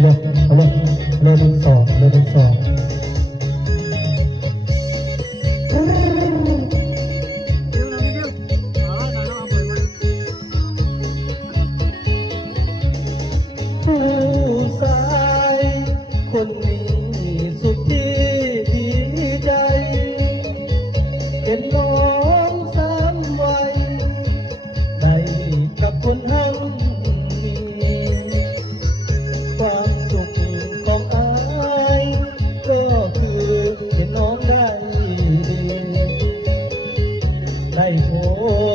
เลยเอาเลยเลยเป็นสองเลยเป็นสองผู้ชายคนนี้สุดที่ดีใจเห็นน้องสามวัยได้กับคนหันความสุขของอายก็คือเห็นน้องได้พ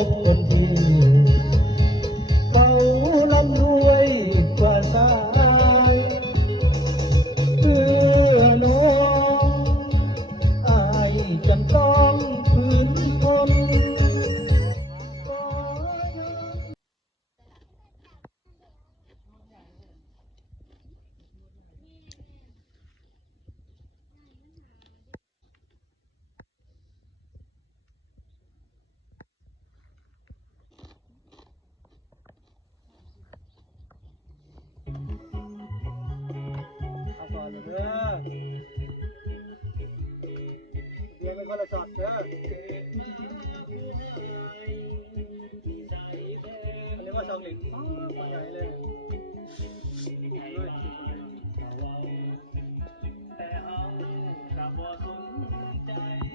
บคนที่เขาร่ำรวยกว่าสายเพื่อน้องอายจำต้องฝืนทนเอาก่อนเลยเด้อเรียนเป็นคนละช็อตเด้อ